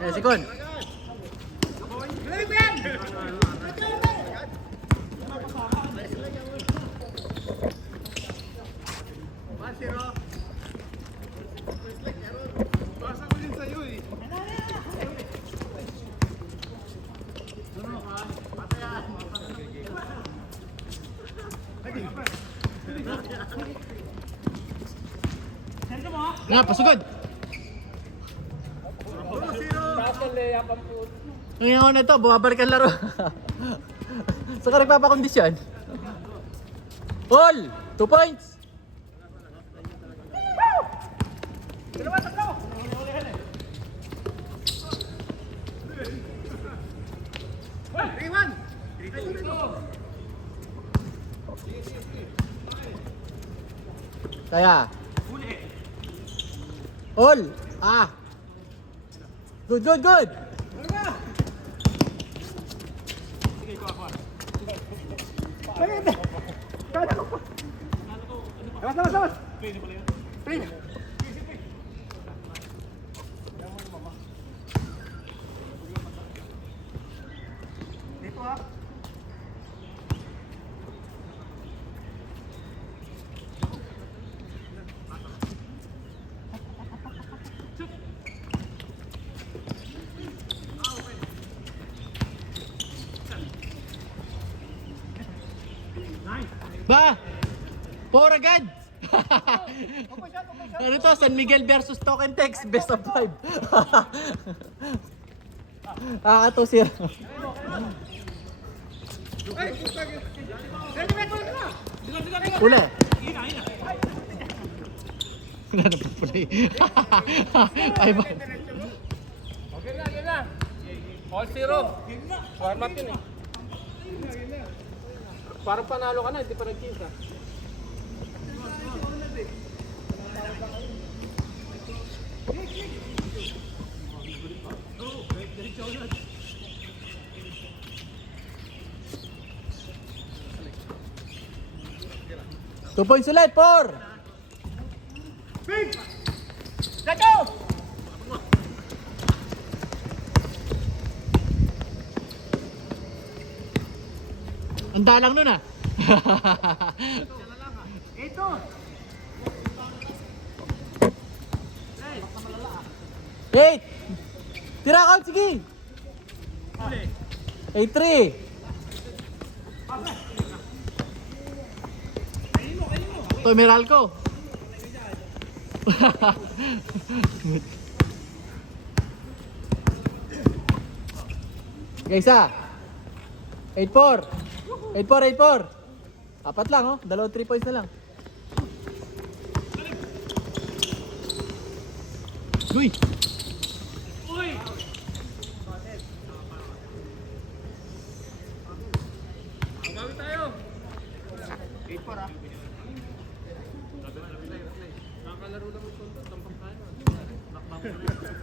Eh, Sikon. Nga, pasugod. Ngayon na ito, bumabalik ang laro. Saan ka nagpapakondisyon? All! 2 points! Kaya. All! Ah! Good, good, good! Ba! 4 agad! Ano to? San Miguel versus Token Tex. Best of 5. Ito siya. Uli. Wala na pa play. Ay ba? Okay na. All zero. Warm up yun eh. Parang panalo ka na, hindi pa nag-kinsa. Two points ulit, 4! Let's go! Ang dalang nun ah. Ito! 8! Tira ka, sige! 8-3! Ito, Meralco! Okay, isa! 8-4! 8-4! Apat lang oh, 3 points na lang. Uy! Gawin tayo! 8-4 ah. Nakakalaro lang mo ito, tampak tayo. Nakbang mo na.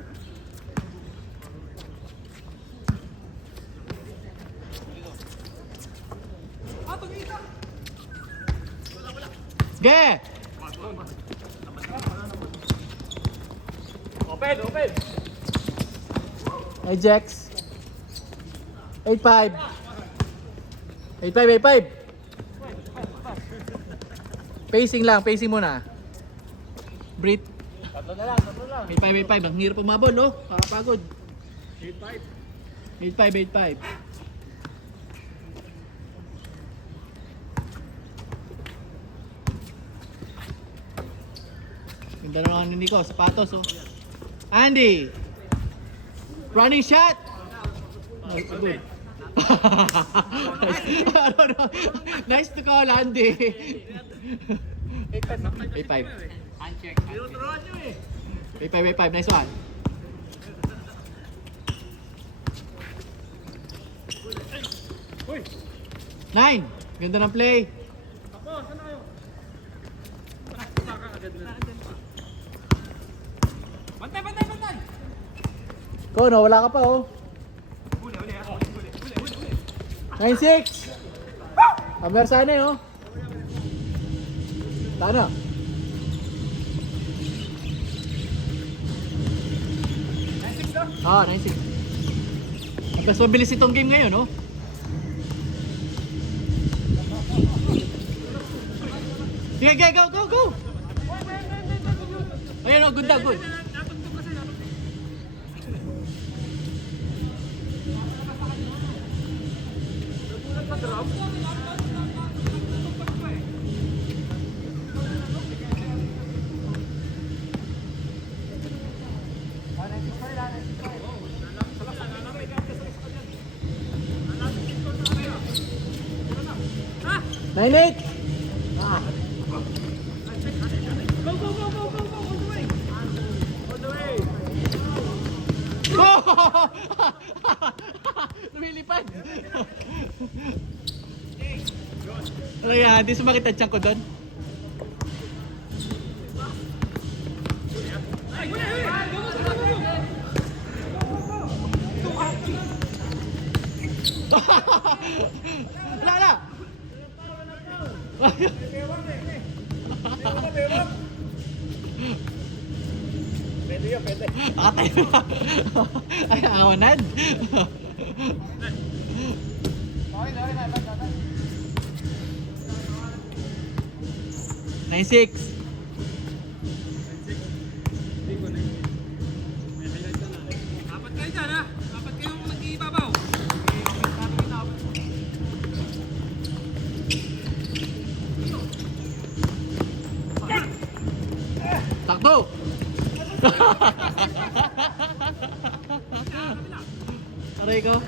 Ge! Open! Ay, Jex. 8-5. 8-5. Pacing muna. Breathe. Tatlo na lang. 8-5. Ang hirap umabol, no? Kakapagod. 8-5. Ganda naman ni Nico, sapatos, oh. Andy! Running shot! Oh, good. Nice to call, Andy. 8-5. Uncheck. Tinuturuan nyo eh. 8-5. Nice one. Uy! 9. Ganda ng play. Ako, saan kayo? Agad na. Bantay! Kono, wala ka pa, oh. Huli. 9-6. Amersane, oh. Tana. Ah, 9-6. Mas mabilis itong game ngayon, no? Sige, go! Ayun, oh, good. Nine eight. Ah. Oh! Lumilipad. Ano yan? Di sumakit ang tiyan ko doon. Wala. Pwede yun, pwede. Akatay na. Ay, awanad. Okay na. 9-6. Apat kayo dyan, ha? Apat kayong nag-iibabaw. Takbo! Aray ko.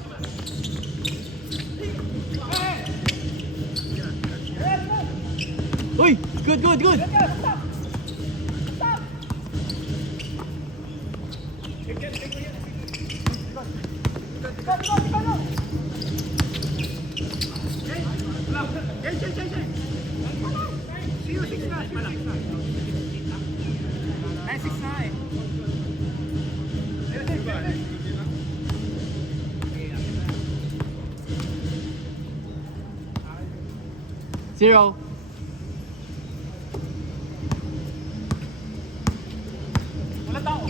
Uy! Good! Zero. Wala tao.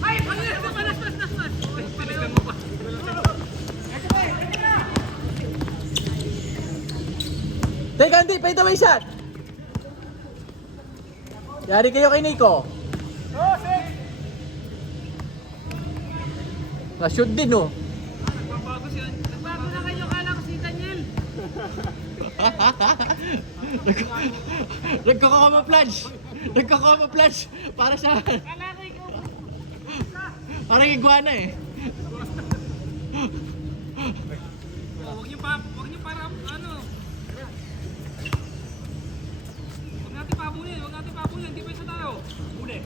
Ay, panas. Piligan mo pa. Take Andy, pay the way shot. Yari kayo kay Nico. Na-shoot din, oh. Nagbago na kayo, kala ko si Daniel. Nagkakamouflage para sa Kala ko ikaw. parang iguana eh. Huwag niyo para ano. Huwag natin pabulin, hindi pa isa tayo. Huli.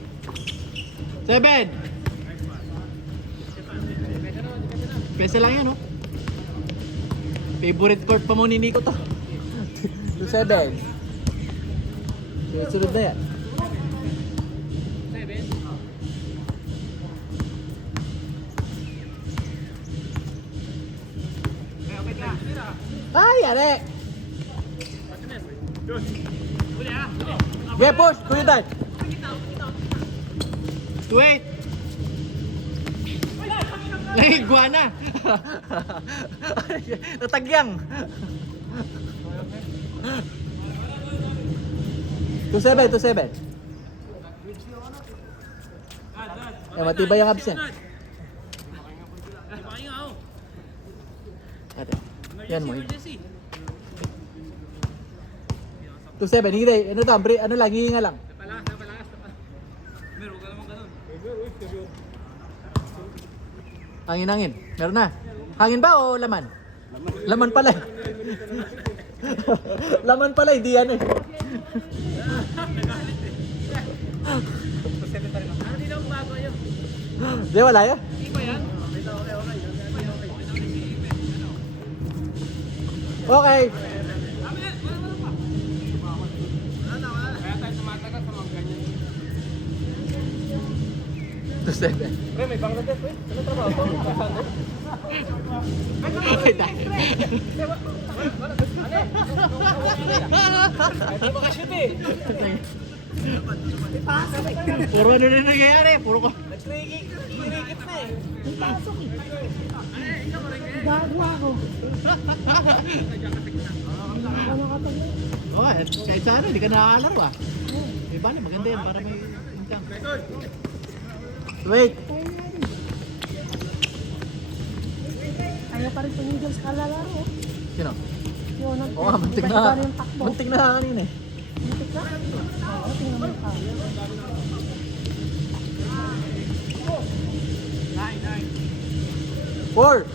7. Pesa lang yan, oh. Favorite court pa mo ni Nico to. 2-7. Sunod na yan. 7. Okay ka. Ay, yari! Huli ha. Okay, push! Kuya Dan! 2-8! Iguana! Natagyang! 2-7. Eh, matibay ang absent. Ate, yan mo. 2-7, hindi. Ano to? Ano lang, hihinga lang. Napalakas. Meron ka naman ganun. Hangin. Meron na. Hangin ba o laman? Laman pala. Laman pala, hindi yan eh. Hindi na bago yun. Di, wala yan. Hindi ba yan? Okay. Kaya tayo tumatagal sa mga ganyan. 2-7. Pre, may Bangladesh, pre. Ano trabaho to? Ay, tayo. Hindi makashoot eh. Puro ano na nangyayari. Puro ko. Nagkirikit na eh. Gagawa ko. Ano ka to? Oh, kahit sa ano, hindi ka nakakalaro ah. Eh, bale, maganda yan para may income. Wait! Ayaw pa rin tumigil sa kalalaro. Sino? Yun, Oo nga, muntik iba-iba na. yung takbo. Muntik na kanina eh. Muntik na? Oo, tingnan mo ka. 4!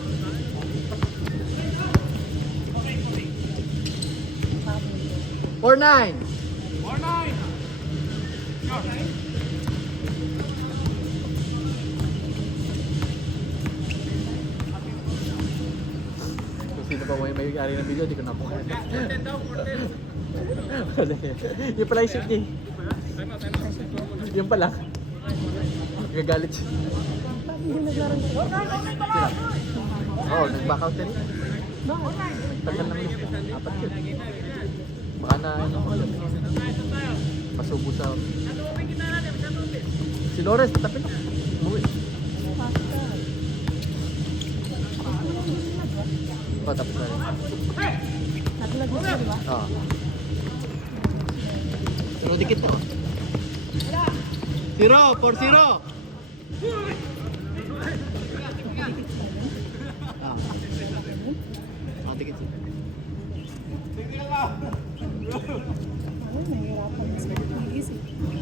Four nine. Kung sino pa may-ari ng video, di ko na po kaya. Yung pala yung shoot niya. Yung pala. Gagalit siya. Ba't hindi naglaro nito? Oo, nag-back out din. Bakit? Tagal ng list. Apat yun. Baka na ano ko yun. Pasubo sa... Si Lores, tatapin ako. Umuwi. Pasok ka. Oo, tapos na rin. Naglag na siya, di ba? Oo. Pero dikit na oh. 0, 4-0! Ah, dikit siya. Ano, nahihirapan na siya. Mag-isip.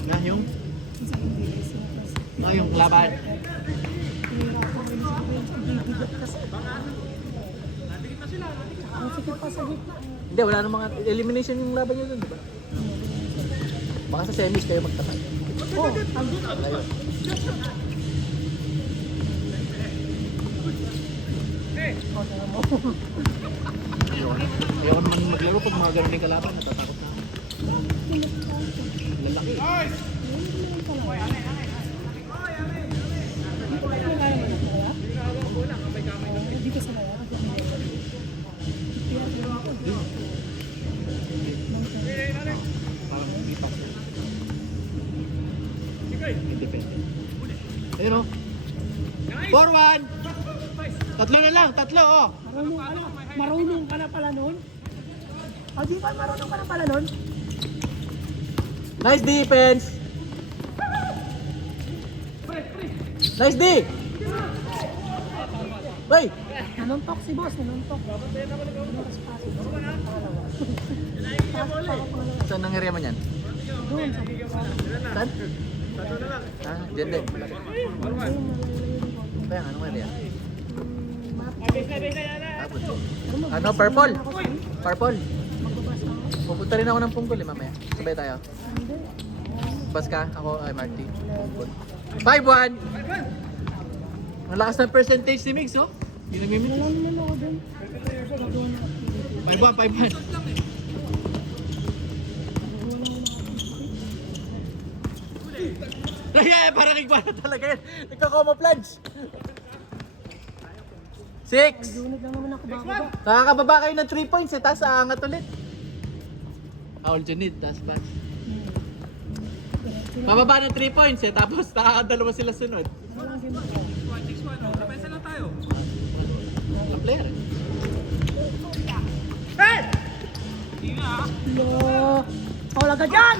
Na yung? Isa hindi isip. Na yung laban. Nahihirapan rin siya. Bibigat kasi. Ang sikip pa sa gitna. Hindi, wala namang elimination yung laban nyo dun, di ba? Baka sa semis kayo magtatay. Oh, andun. Ayun. Oh, tingnan mo. Ayaw naman maglaro pag mga ganun yung kalaban, natatakot na. Lalaki. Dito sa kaya? Parang hindi pa. Independent. Ayun o. 4-1! Tatlo na lang, tatlo oh! Marunong ka na pala nun? O, di ba marunong ka na pala nun? Nice defense! Nice D! Bay! Nanuntok si boss, nanuntok. Saan nangyari man yan? Doon, sa baba. Saan? Ah, dyan din. Kaya anong area? Tapos. Ano, purple? Purple. Pupunta rin ako ng punggol mamaya. Sabay tayo. Bas ka? Ako, ay Marty. Punggol. 5-1! Ang lakas ng percentage ni Migs, oh. Hindi nag-mimit. Walang naman ako doon. 5-1, 5-1. Ay, parang igwana talaga yan. Nagka-camouflage. 6. Dunod lang naman ako bago. Nakakababa kayo ng 3 points eh, tapos aangat ulit. All you need, tapos back. Bababa ng 3 points eh, tapos nakakadalawa sila sunod. Walang ginagawa. Pesa lang tayo. Ang player eh. Lo! Wala ka dyan!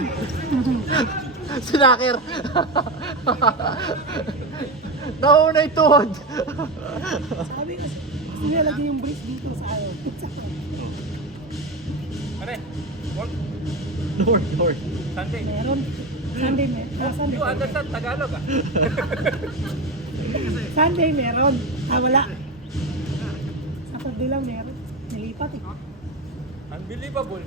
Sinaker! Nauna yung tuhod! Sabi kasi, gusto niya lagyan yung brace dito sa ayaw. Pare, work. North. Sunday. Meron. Sunday meron. Sunday You understand Tagalog ah? Sunday meron. Wala. Saturday lang meron. Nalipat eh. Unbelievable.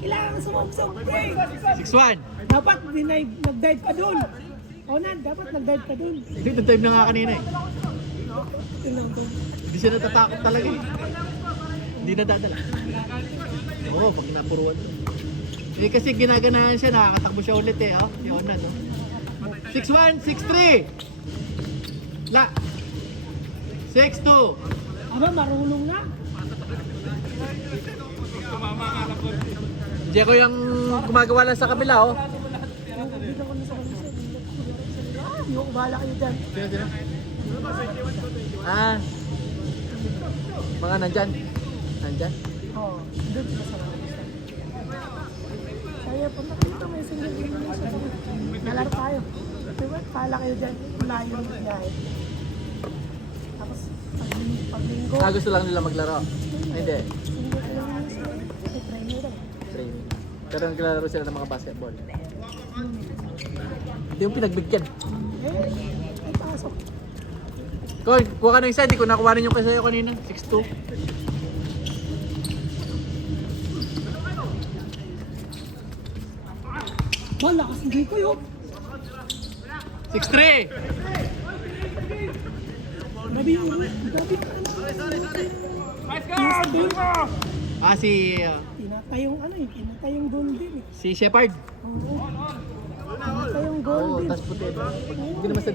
Kailangan sumubsob eh. 6-1. Dapat nag-dive ka dun. Onan, dapat nag-dive ka dun. Hindi, nag-dive na nga kanina eh. Tingnan ko. Hindi siya natatakot talaga eh. Hindi nadadala. Oo, pag napuruan. Eh kasi ginaganahan siya, nakakatakbo siya ulit eh. Oh. Yung Onan, no? 6-1, 6-3. La. 6-2. Aba, marunong na. Jeko yung gumagawa lang sa kabila, oh. Dito ko na sa kanisa. Hindi ko bahala kayo dyan. Sino? Ah. Mga nandyan. Nandyan. Oo, doon sila sa kanisa. Kaya pag nakita may single game na siya. Nalaro tayo. Diba? Bahala kayo dyan. Malayo yung biyahe. Tapos, pag linggo, Ah, gusto lang nila maglaro. Ay, hindi. single ko lang yun sila. Kasi trainer lang. Training. Pero naglalaro sila ng mga basketball. Hindi yung pinagbigyan. Ay pasok. Koy, kuha ka ng isa. Di ko nakuha yung kasayo kanina. 6-2. Bal, lakas hindi ko yun. 6-3. Grabe yun. Grabe yun. Nice ka! Ah, si Pinatay yung ano eh. Pinatay yung golden eh. si Shepard. Oo. Pinatay yung Oo, golden. tas puti. Hindi naman sa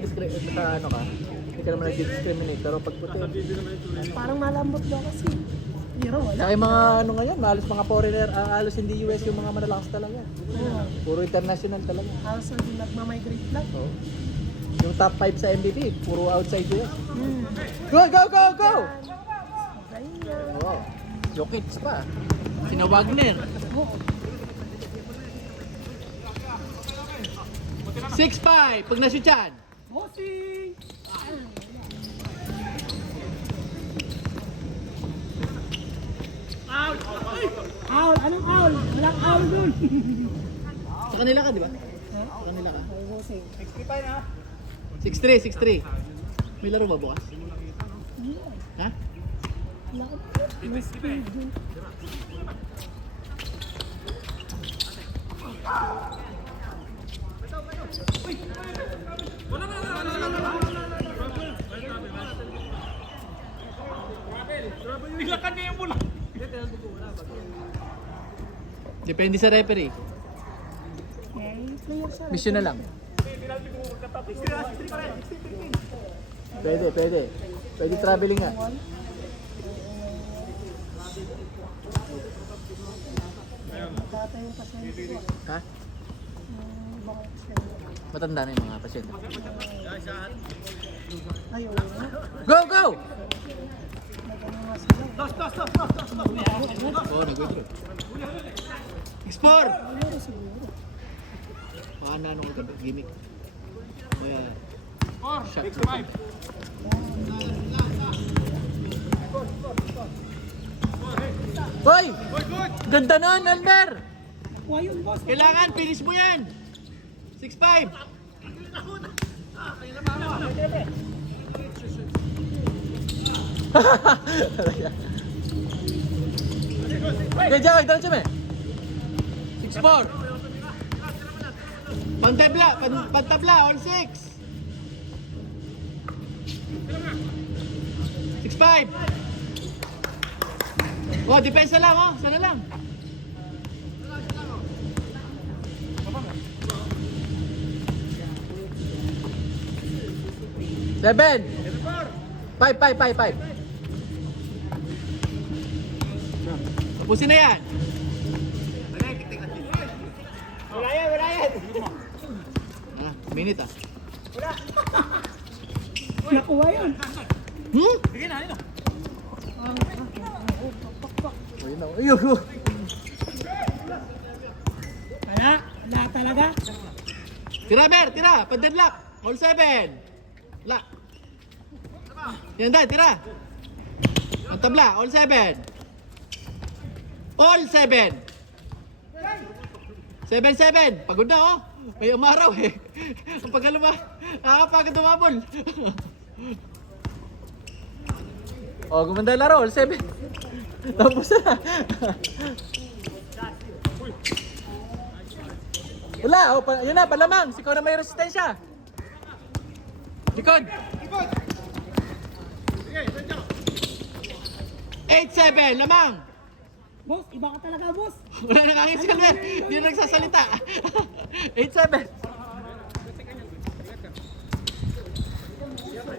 ano ka. Hindi ka naman nag-discriminate. Pero pag puti. Parang malambot daw kasi. Pero wala. Saka yung mga ano ngayon, halos mga foreigner, halos hindi US yung mga malalakas talaga. Oo. Puro international talaga. Halos nagmamigrate lang. Oo. Yung top 5 sa MVP, puro outside US. Hmm. Go, go, go, go! Ganyan. Oo. Jokic pa. Sina Wagner. Oo. 6-5 pag na-shoot yan. Bossing! Owl! Anong owl? Walang owl dun! Sa kanila ka, di ba? Ha? Sa kanila ka. Ay, bossing. 6-3, 6-3. May laro ba bukas? Ha? Wala ka ba? May speed dun. Nilakan niya yung bola. Depende sa referee. Okay, player siya. Mission na lang. Pwede, pwede. Pwede traveling nga. Matata yung pasyente ko. Ha? Yung ibang pasyente. Matanda na yung mga pasyente. Ay, oo. Go, go! Nagano nga sila. Oo, nag-withdraw. Explore! Meron siguro. Ano ko ito? Gimmick. Kaya, 4, 6, 5. Hoy! Ganda nun, Almer! Kuha yun, boss. Kailangan, finish mo yan! 6-5! Kaya dyan, diretso mo eh. 6-4. Pantabla, pantabla, all 6. 6-5. Oh, depensa lang oh, sana lang. Seven. 5. Tapusin na yan. Wala yan. Ah, minute ah. Nakuha yun. Sige na, ano? Ayun na. Ayun. Wala talaga. Tira, Ber, tira. Pandeadlock. All 7. La. Yan dahil, tira. Pantabla, all 7. All 7. 7-7. Pagod na oh. May umaraw eh. Ang pagkaluma. Nakakapagod umabol. Oh, gumanda yung laro. All 7. Tapos na. Wala. Oh, yun na, palamang. Sikaw na may resistensya. Likod. 8-7. Lamang. Boss, iba ka talaga, boss. Wala na kangin si Almer. Hindi na nagsasalita. 8-7.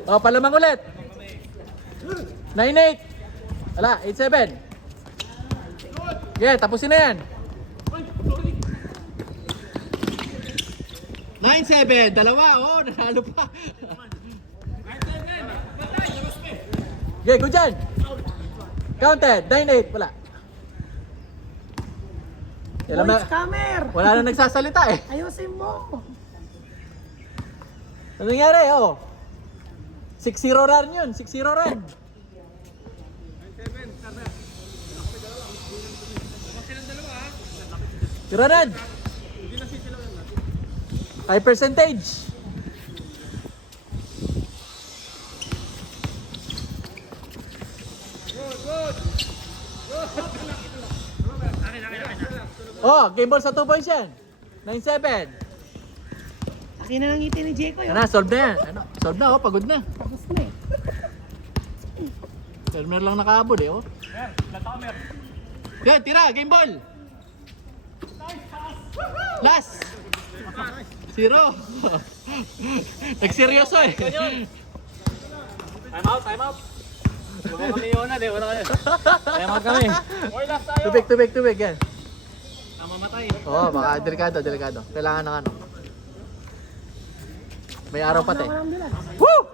O, palamang ulit. 9-8. Wala, 8-7. Okay, tapusin na yan. 9-7. Dalawa, oh, nanalo pa. Okay, go dyan. Counted. 9-8. Wala. Boy, scammer! Wala na nagsasalita eh. Ayusin mo! Ano nangyari? Oh. 6-0 run yun. 6-0 run. Tira run. High percentage. Oh, game ball sa 2 points yan. 9-7. Akin na lang ngiti ni Jeko yun. Ano, solve na yan. Ano, solve na, oh, pagod na. Tapos na eh. Selmer lang nakaabot eh, oh. Yan, tira, game ball. Last. 0. Nagseryoso eh. Time out, time out. Baka kami yun na, di ba kayo? Time out kami. Oy, last tayo. Tubig, yan. Namamatay. Oo, baka delikado. Kailangan ng ano. May araw pa Wala te. ko lang bilang. Woo!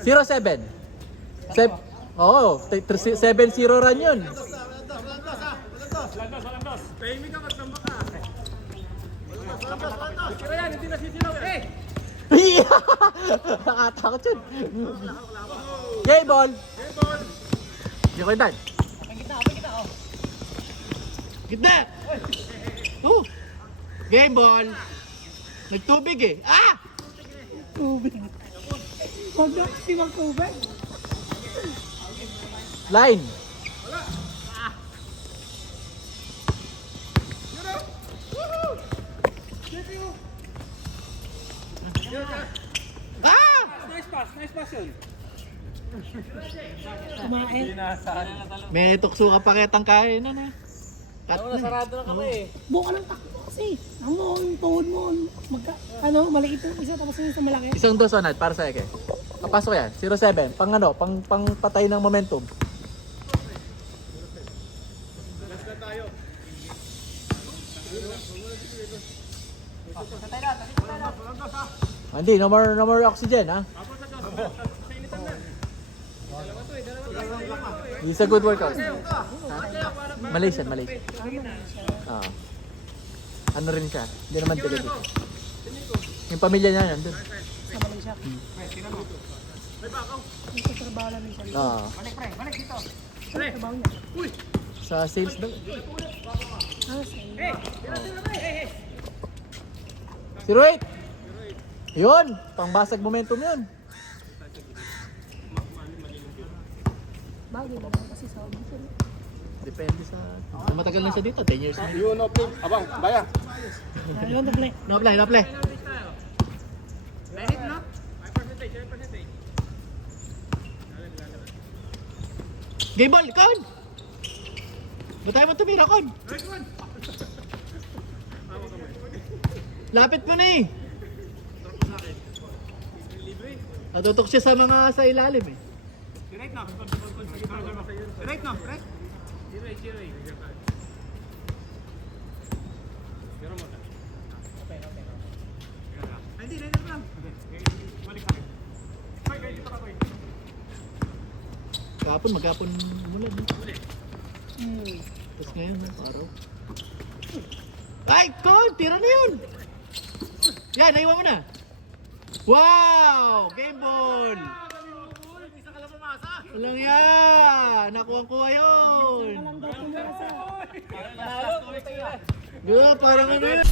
Zero 7. Oo, 7-0 run yun. Tira yan, hindi nasisilaw eh. Nakatakot yun. Game ball. Hindi ko yan. Gitna. Oh. Game ball. Nagtubig eh. Ah! Tubig. Huwag na kasi magtubig. Line. Ah! Nice pass yun. Kumain. May tukso ka pa kitang kain na na. Cut na. Sarado na kami eh. Buka ng takbo kasi. Ang mo, yung tuhod mo. Maliit yung isa tapos yung sa malaki. Isang dosonat para sa Eke. Papasok yan. 0-7. Pang ano, pang patay ng momentum. Hindi, no more oxygen, ha? It's a good workout. Ha? Malaysian. Oo. Ano rin siya? Hindi naman Pilipino. Yung pamilya niya nandun. Sa Malaysia. Sa trabaho namin siya. Oo. Sa trabaho niya. Sa sales daw. Ah, sa'yo. 0-8. Yun, pangbasag momentum yun. Bagay naman kasi sa amin siya. Depende sa... Matagal na siya dito, 10 years na. You no play. Abang, baya. Ilan to play? No play. Game ball, Kon! Ba't tayo mo tumira, Kon? Lapit mo na eh. Natutok siya sa mga sa ilalim eh. Direct na. Direct na, direct. Direct. Meron mo na. Okay. Hindi, direct lang. Balik sa akin. Ay, dito ako eh. Maghapon umulan eh. Hmm. Tapos ngayon, araw. Ay, Kon! Tira na yun! Yan, naiwan mo na. Wow! Game ball! Isa ka lang pumasa. Walang yan! Nakuha yun! Alam daw tumasa. Panalo, kumita yun. Good, parang ano yun?